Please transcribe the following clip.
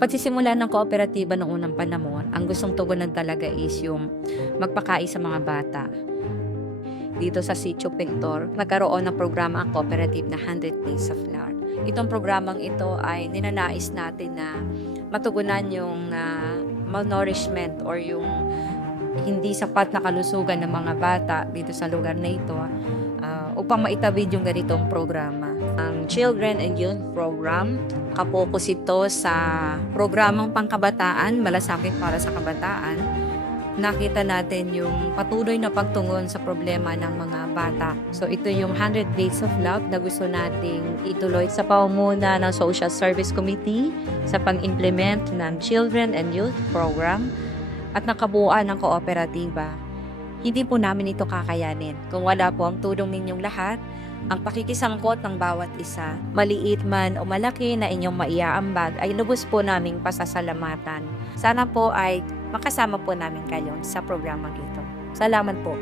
pagsisimula ng kooperatiba noong unang panahon, ang gustong tugunan talaga is yung magpakain sa mga bata. Dito sa Sitio Pictor, nagkaroon ng programa ang cooperative na 100 Days of Flower. Itong programang ito ay ninanais natin na matugunan yung malnourishment or yung hindi sapat na kalusugan ng mga bata dito sa lugar na ito upang maitawid yung ganitong programa. Ang Children and Youth Program, kapokus ito sa programang pangkabataan, malasakit para sa kabataan. Nakita natin yung patuloy na pagtungon sa problema ng mga bata. So ito yung 100 Days of Love na gusto nating ituloy sa pamumuno ng Social Service Committee sa pag-implement ng Children and Youth Program at nakabuuan ng kooperatiba. Hindi po namin ito kakayanin kung wala po ang tulong ninyong lahat, ang pakikisangkot ng bawat isa, maliit man o malaki na inyong maiaambag ay lubos po naming pasasalamatan. Sana po ay makasama po namin kayo sa programang ito. Salamat po.